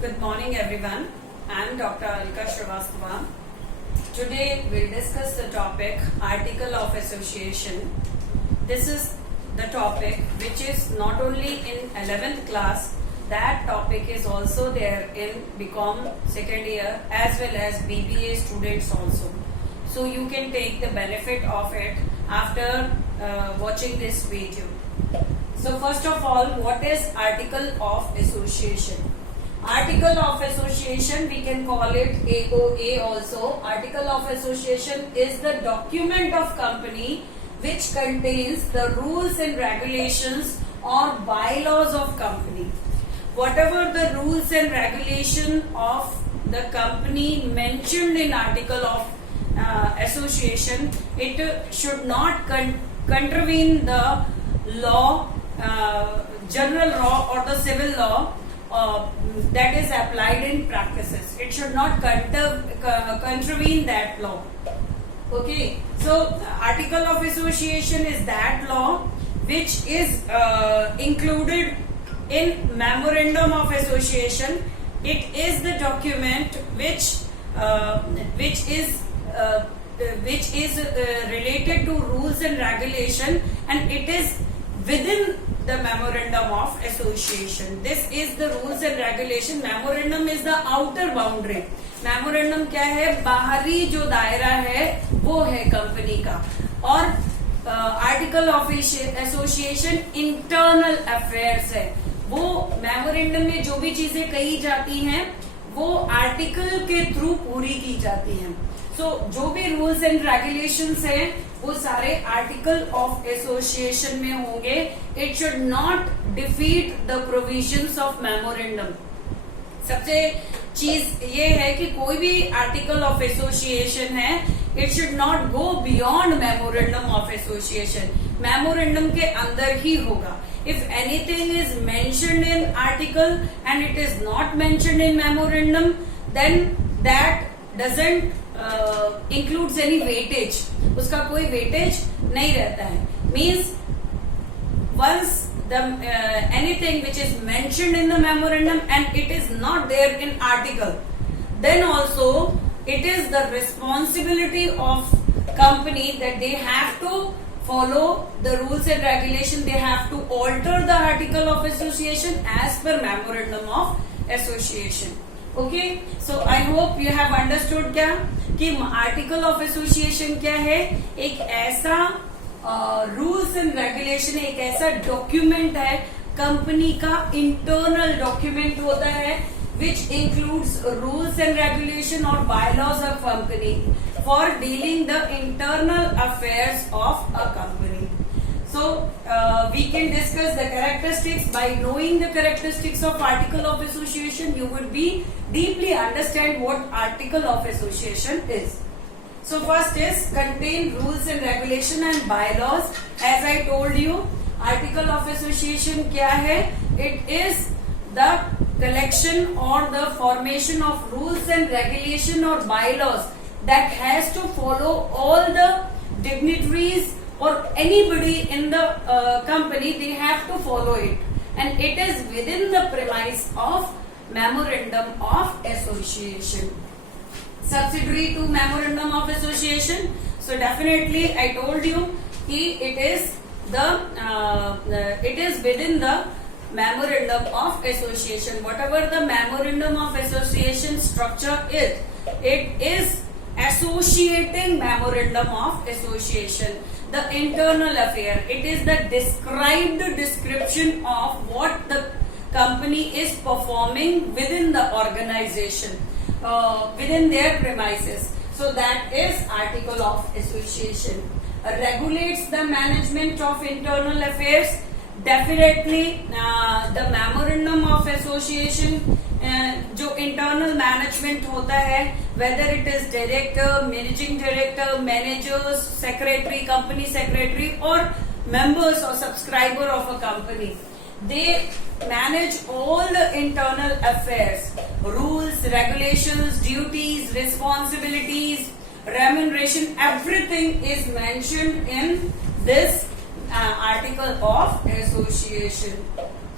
Good morning everyone. I am Dr. Alka Shrivastava. Today we'll discuss the topic Article of Association. This is the topic which is not only in 11th class, that topic is also there in BCom second year as well as BBA students also. So you can take the benefit of it after watching this video. So first of all, what is Article of Association? Article of Association, we can call it AOA also. Article of Association is the document of company which contains the rules and regulations or bylaws of company. Whatever the rules and regulation of the company mentioned in Article of Association, it should not contravene the law, general law or the civil law that is applied in practices. It should not contravene that law. Okay, so Article of Association is that law which is included in Memorandum of Association. It is the document which is related to rules and regulation, and it is within the Memorandum of Association. This is the rules and regulation. Memorandum is the outer boundary. Memorandum क्या है? बाहरी जो दायरा है वो है company का. और article of association internal affairs है. वो मेमोरेंडम में जो भी चीजें कही जाती हैं वो आर्टिकल के थ्रू पूरी की जाती हैं. सो जो भी रूल्स एंड रेगुलेशंस हैं वो सारे आर्टिकल ऑफ एसोसिएशन में होंगे. It should not defeat the provisions of memorandum. सबसे चीज ये है कि कोई भी आर्टिकल ऑफ एसोसिएशन है, it should not go beyond memorandum of association. Memorandum के अंदर ही होगा. If anything is mentioned in article and it is not mentioned in memorandum, then that doesn't includes any weightage. उसका कोई weightage नहीं रहता है. Means once the anything which is mentioned in the memorandum and it is not there in article, then also it is the responsibility of company that they have to follow the rules and regulation. They have to alter the article of association as per memorandum of association. Okay, so I hope you have understood क्या कि article of association क्या है. एक ऐसा rules and regulation है, एक ऐसा document है, कंपनी का इंटरनल डॉक्यूमेंट होता है which includes rules and regulation or bylaws of company for dealing the internal affairs of a company. So we can discuss the characteristics. By knowing the characteristics of article of association, you would be deeply understand what article of association is. So first is contain rules and regulation and bylaws. As I told you, article of association क्या है? It is the collection or the formation of rules and regulation or bylaws that has to follow all the dignitaries or anybody in the company. They have to follow it, and it is within the premise of memorandum of association. Subsidiary to memorandum of association. So definitely I told you it is within the memorandum of association. Whatever the memorandum of association structure is, it is associating memorandum of association. The internal affair, it is the described description of what the company is performing within the organization, within their premises. So that is article of association. Regulates the management of internal affairs. Definitely the memorandum of association जो internal management होता है, whether it is director, managing director, managers, secretary, company secretary or members or subscriber of a company, they manage all the internal affairs, rules, regulations, duties, responsibilities, remuneration, everything is mentioned in this article of association.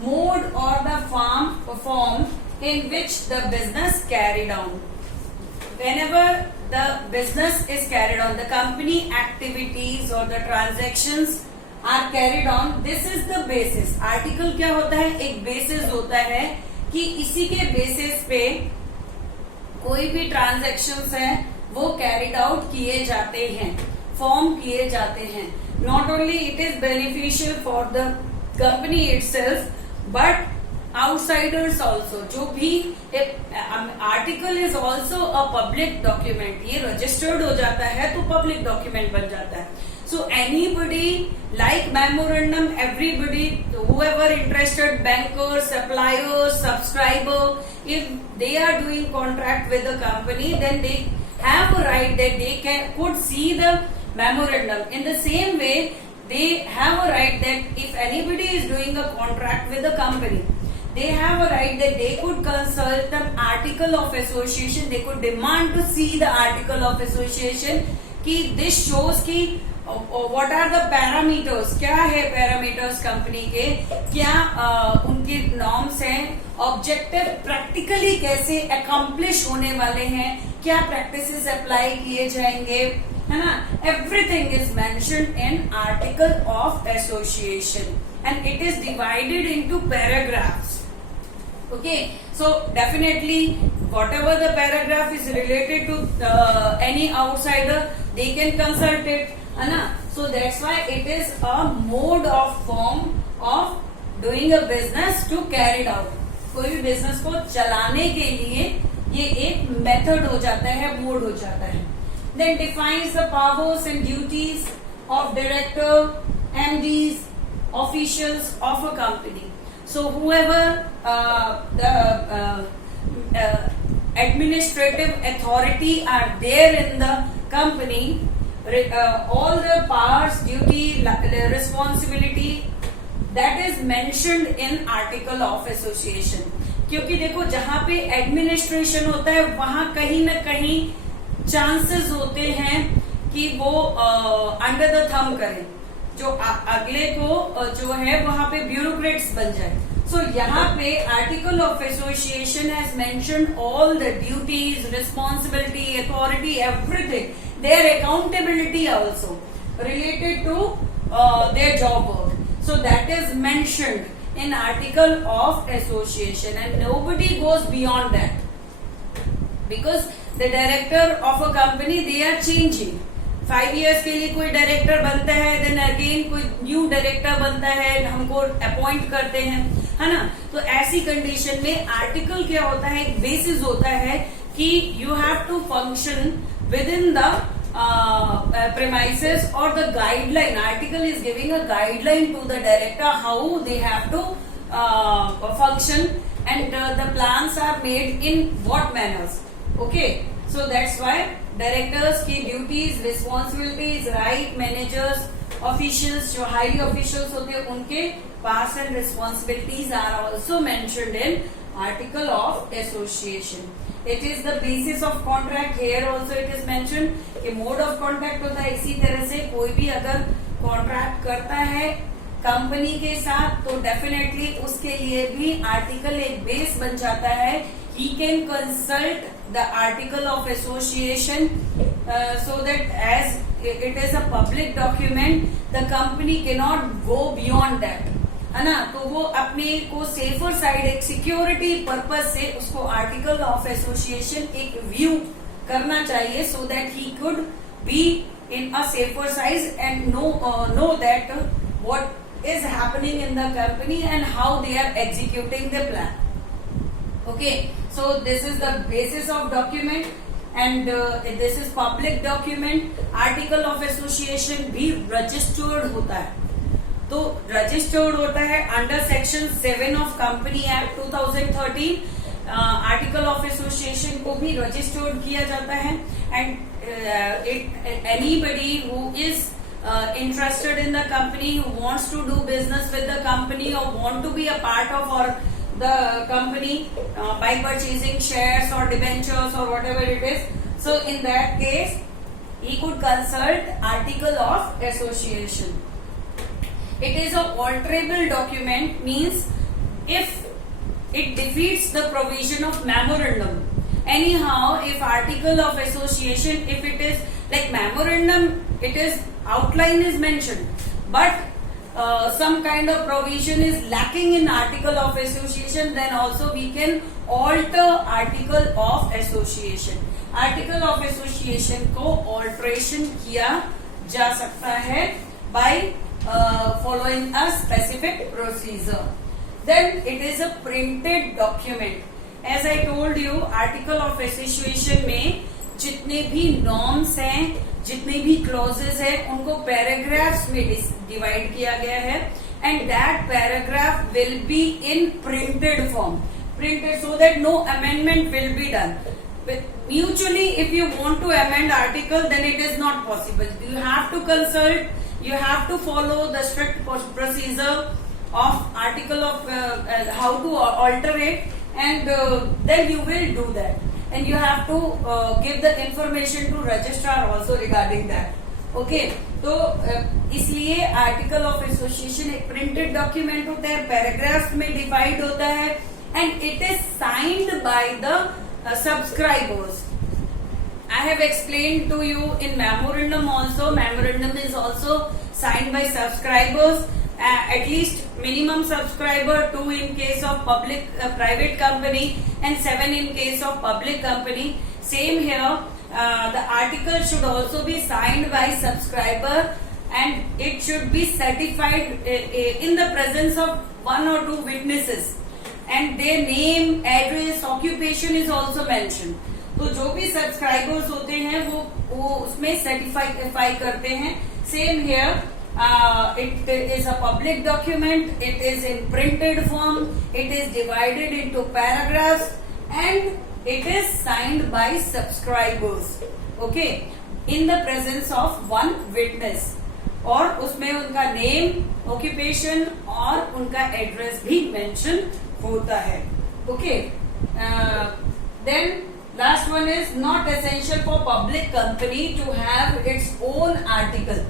Mode or the form in which the business carried on. Whenever the business is carried on, the company activities or the transactions are carried on, this is the basis. Article क्या होता है? एक basis होता है कि इसी के basis पे कोई भी transactions है वो carried out किए जाते हैं, form किए जाते हैं. Not only it is beneficial for the company itself, but outsiders also. जो भी article is also a public document. ये registered हो जाता है तो public document बन जाता है. So anybody like memorandum, everybody, whoever interested, bankers, suppliers, subscriber, if they are doing contract with the company, then they have a right that they could see the memorandum. In the same way, they have a right that if anybody is doing a contract with the company, they have a right that they could consult the article of association. They could demand to see the article of association. कि this shows कि what are the parameters, क्या है parameters company के, क्या उनके norms हैं, objective practically कैसे accomplish होने वाले हैं, क्या practices apply किए जाएंगे, है ना. Everything is mentioned in article of association and it is divided into paragraphs. Okay, so definitely whatever the paragraph is related to any outsider, they can consult it, है ना. So that's why it is a mode of form of doing a business to carry it out. कोई भी business को चलाने के लिए ये एक method हो जाता है, mode हो जाता है. Then defines the powers and duties of director, MDs, officials of a company. So whoever the administrative authority are there in the company, all the powers, duty, responsibility, that is mentioned in article of association. क्योंकि देखो जहाँ पे administration होता है वहाँ कहीं ना कहीं चांसेस होते हैं कि वो अंडर द थंब करें, जो अगले को जो है वहां पे ब्यूरोक्रेट्स बन जाए. सो यहाँ पे article of association has mentioned all the duties, responsibility, authority, everything, their accountability also related to their job work. So that is mentioned in article of association and nobody goes beyond that because the director of a company, they are changing. 5 years के लिए कोई director बनता है, then again कोई new director बनता है, हमको appoint करते हैं, है ना. तो ऐसी कंडीशन में आर्टिकल क्या होता है, एक बेसिस होता है कि you have to function within the premises or the guideline. Article is giving a guideline to the director how they have to function and the plans are made in what manners. Okay, so that's why directors की duties, responsibilities, right, managers, officials, जो highly officials होते हैं उनके powers and responsibilities are also mentioned in article of association. It is the basis of contract. Here also it is mentioned कि mode of contract होता है. इसी तरह से कोई भी अगर contract करता है कंपनी के साथ तो डेफिनेटली उसके लिए भी आर्टिकल एक बेस बन जाता है. He can consult the article of association so that as it is a public document, the company cannot go beyond that, है ना. तो वो अपने को सेफर साइड, एक सिक्योरिटी पर्पज से उसको आर्टिकल ऑफ एसोसिएशन एक व्यू करना चाहिए so that he could be in a safer side and know that what is happening in the company and how they are executing the plan. Okay, so this is the basis of document and this is public document. Article of association भी registered होता है, तो registered होता है under section 7 of company act 2013. Article of association को भी registered किया जाता है and anybody who is interested in the company, who wants to do business with the company or want to be a part of or the company by purchasing shares or debentures or whatever it is, so in that case he could consult article of association. It is a alterable document, means if it defeats the provision of memorandum. Anyhow, if article of association, if it is like memorandum, it is outline is mentioned, but some kind of provision is lacking in article of association, then also we can alter article of association. Article of association को alteration किया जा सकता है by following a specific procedure. Then it is a printed document. As I told you, article of association में जितने भी norms हैं, जितने भी clauses हैं, उनको paragraphs में divide किया गया है, and that paragraph will be in printed form, printed so that no amendment will be done. But mutually, if you want to amend article, then it is not possible. You have to consult, you have to follow the strict procedure of article of how to alter it, and then you will do that. And you have to give the information to registrar also regarding that. Okay, तो इसलिए article of association एक printed document होता है, paragraphs में divide होता है, and it is signed by the subscribers. I have explained to you in memorandum also. Memorandum is also signed by subscribers. At least minimum subscriber 2 in case of public private company and 7 in case of public company. Same here. The article should also be signed by subscriber, and it should be certified in the presence of 1 or 2 witnesses, and their name, address, occupation is also mentioned. तो जो भी subscribers होते हैं वो उसमें certify करते हैं. Same here, it is a public document, it is in printed form, it is divided into paragraphs, and it is signed by subscribers. Okay, in the presence of 1 witness, और उसमें उनका name, occupation और उनका address भी mention होता है. Okay, then last one is not essential for public company to have its own article.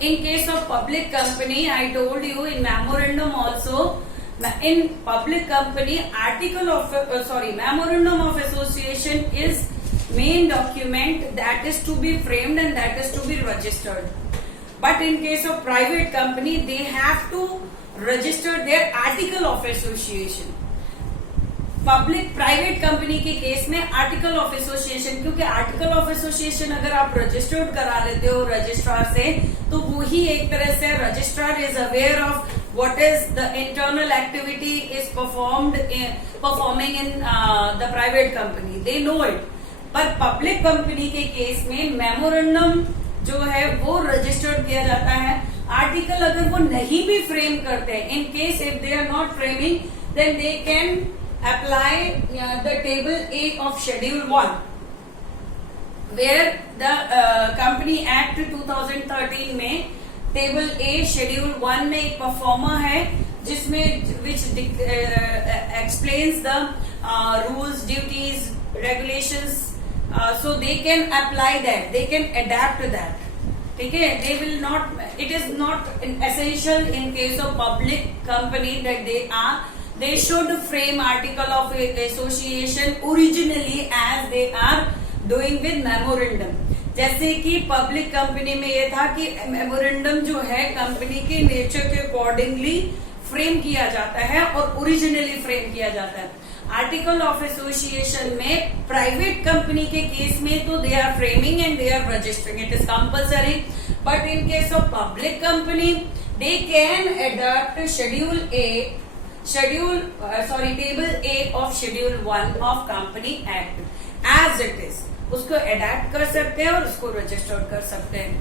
In case of public company, I told you in memorandum also, in public company article of memorandum of association is main document that is to be framed and that is to be registered. But in case of private company, they have to register their article of association. Public private company के case में article of association, क्योंकि article of association अगर आप registered करा लेते हो registrar से, तो वो ही एक तरह से registrar is aware of what is the internal activity is performing in the private company, they know it. पर पब्लिक कंपनी के केस में मेमोरेंडम जो है वो रजिस्टर्ड किया जाता है. आर्टिकल अगर वो नहीं भी फ्रेम करते हैं, in case if they are not framing, then they can apply the table A of schedule 1, where the company act 2013 में table A schedule 1 में एक performer है जिसमें which explains the rules, duties, regulations, so they can apply that, they can adapt that. ठीक है, they will not, it is not essential in case of public company that they should frame article of association originally as they are doing with memorandum. जैसे कि public company में ये था कि memorandum जो है कंपनी के नेचर के अकॉर्डिंगली फ्रेम किया जाता है और ओरिजिनली फ्रेम किया जाता है. आर्टिकल ऑफ एसोसिएशन में प्राइवेट कंपनी के केस में तो they are framing and they are registering, it is compulsory. But in case of public company they can adopt table A of schedule 1 of company act as it is. उसको adapt कर सकते हैं और उसको registered कर सकते हैं.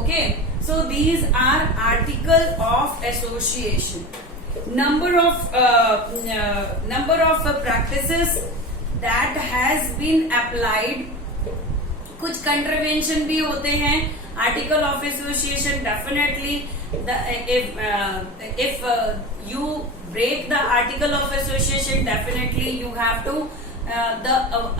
Okay, so these are article of association. number of practices that has been applied. कुछ कंट्रवेंशन भी होते हैं. Article of association definitely if you break the article of association, definitely you have to the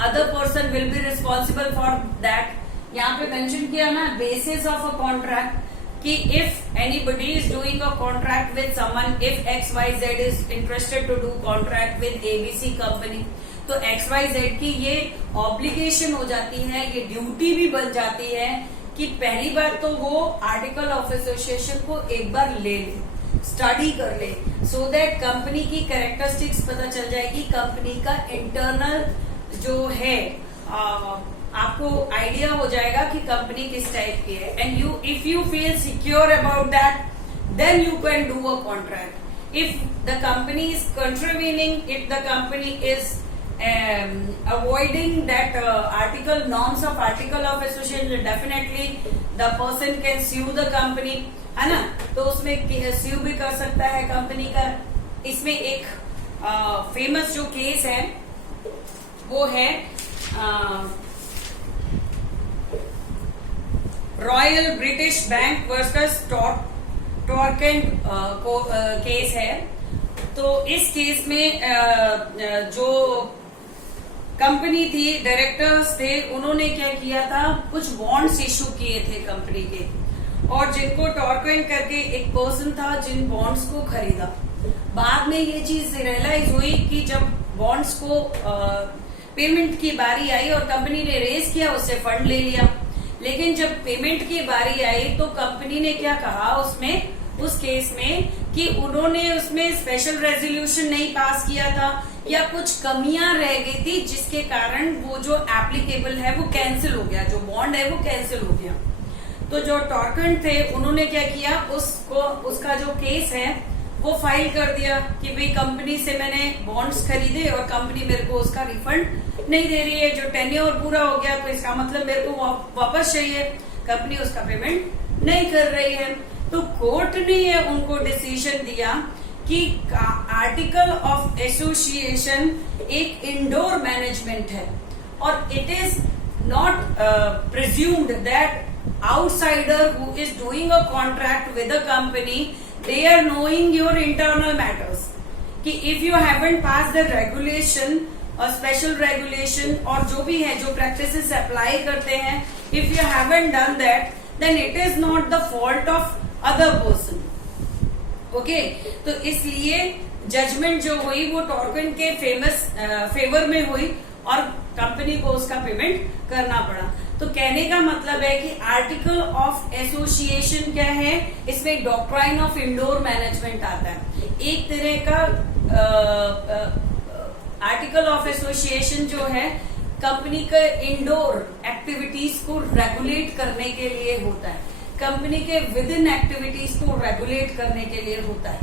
other person will be responsible for that. यहाँ पे mention किया ना, basis of a contract. कि if anybody is doing a contract with someone, if XYZ is interested to do contract with ABC company, तो XYZ की ये obligation हो जाती है, ये ड्यूटी भी बन जाती है कि पहली बार तो वो आर्टिकल ऑफ एसोसिएशन को एक बार ले ले, स्टडी कर ले, सो दैट कंपनी की कैरेक्टरिस्टिक्स पता चल जाएगी, कंपनी का इंटरनल जो है आपको आइडिया हो जाएगा कि कंपनी किस टाइप की है. And you if you feel secure about that, then you can do a contract. If the company is contravening, if the company is avoiding that norms of article of association, definitely the person can sue the company, है ना. तो उसमें sue भी कर सकता है company का. इसमें एक फेमस जो केस है वो है Royal British Bank versus Turquand case है. तो इस केस में जो कंपनी थी, डायरेक्टर्स थे, उन्होंने क्या किया था, कुछ बॉन्ड्स इशू किए थे कंपनी के, और जिनको टॉर्केंट करके एक पर्सन था जिन बॉन्ड्स को खरीदा. बाद में ये चीज रियलाइज हुई कि जब बॉन्ड्स को पेमेंट की बारी आई और कंपनी ने रेज किया, उससे फंड ले लिया, लेकिन जब पेमेंट की बारी आई तो कंपनी ने क्या कहा उसमें, उस केस में, कि उन्होंने उसमें स्पेशल रेजोल्यूशन नहीं पास किया था या कुछ कमियां रह गई थी जिसके कारण वो जो एप्लीकेबल है वो कैंसिल हो गया, जो बॉन्ड है वो कैंसिल हो गया. तो जो टॉर्केंट थे उन्होंने क्या किया, उसका जो केस है वो फाइल कर दिया कि भाई कंपनी से मैंने बॉन्ड्स खरीदे और कंपनी मेरे को उसका रिफंड नहीं दे रही है, जो टेन्योर पूरा हो गया तो इसका मतलब मेरे को वापस चाहिए, कंपनी उसका पेमेंट नहीं कर रही है. तो कोर्ट ने उनको डिसीजन दिया कि आर्टिकल ऑफ एसोसिएशन एक इंडोर मैनेजमेंट है और it is not presumed that outsider who is doing a contract with a company, they are knowing your internal matters. कि if you haven't passed the regulation or special regulation और जो भी है, जो practices apply करते हैं, if you haven't done that, then it is not the fault of other person. Okay? तो इसलिए जजमेंट जो हुई वो टॉर्केंट के फेवर में हुई और कंपनी को उसका पेमेंट करना पड़ा. तो कहने का मतलब है कि आर्टिकल ऑफ एसोसिएशन क्या है, इसमें डॉक्ट्राइन ऑफ इंडोर मैनेजमेंट आता है. एक तरह का आर्टिकल ऑफ एसोसिएशन जो है कंपनी के इंडोर एक्टिविटीज को रेगुलेट करने के लिए होता है, कंपनी के विद इन एक्टिविटीज को रेगुलेट करने के लिए होता है.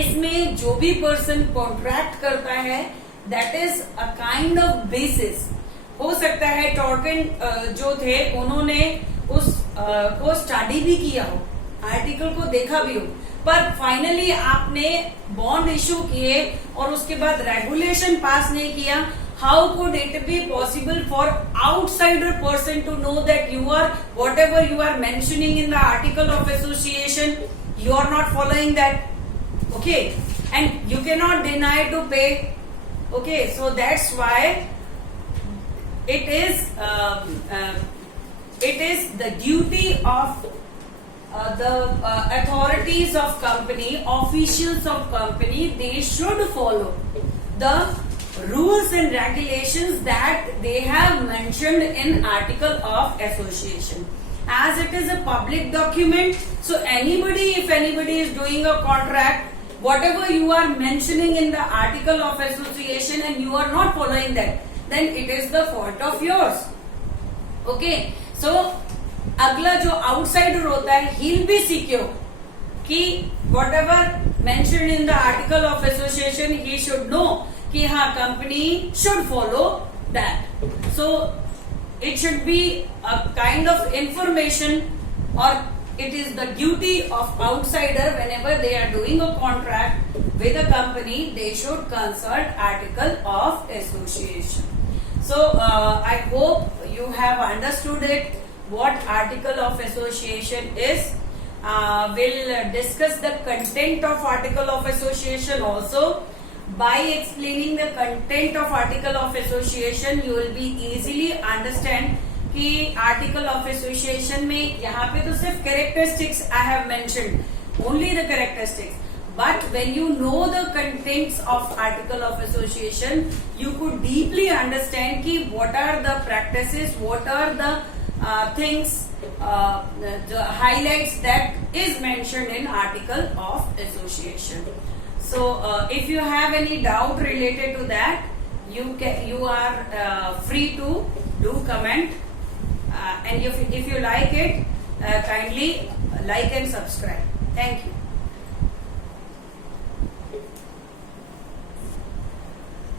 इसमें जो भी पर्सन कॉन्ट्रैक्ट करता है that is a kind of basis. हो सकता है टॉर्केंट जो थे उन्होंने उस को स्टडी भी किया हो, आर्टिकल को देखा भी हो, पर फाइनली आपने बॉन्ड इशू किए और उसके बाद रेगुलेशन पास नहीं किया. How could it be possible for outsider person to know that you are whatever you are mentioning in the article of association, you are not following that. Okay, and you can not deny to pay. Okay, so that's why it is the duty of the authorities of company, officials of company, they should follow the rules and regulations that they have mentioned in article of association. As it is a public document, so if anybody is doing a contract, whatever you are mentioning in the article of association and you are not following that, then it is the fault of yours. Okay, so अगला जो outsider होता है, he'll be secure कि whatever mentioned in the article of association, he should know कि हाँ company should follow that. So it should be a kind of information, or it is the duty of outsider whenever they are doing a contract with a company, they should consult article of association. So I hope you have understood it, what article of association is. We'll discuss the content of article of association also. By explaining the content of article of association, you will be easily understand कि article of association में यहाँ पे तो सिर्फ characteristics I have mentioned, only the characteristics, but when you know the contents of article of association, you could deeply understand ki what are the practices, what are the things, the highlights that is mentioned in article of association. So if you have any doubt related to that, you are free to do comment, and if you like it, kindly like and subscribe. Thank you.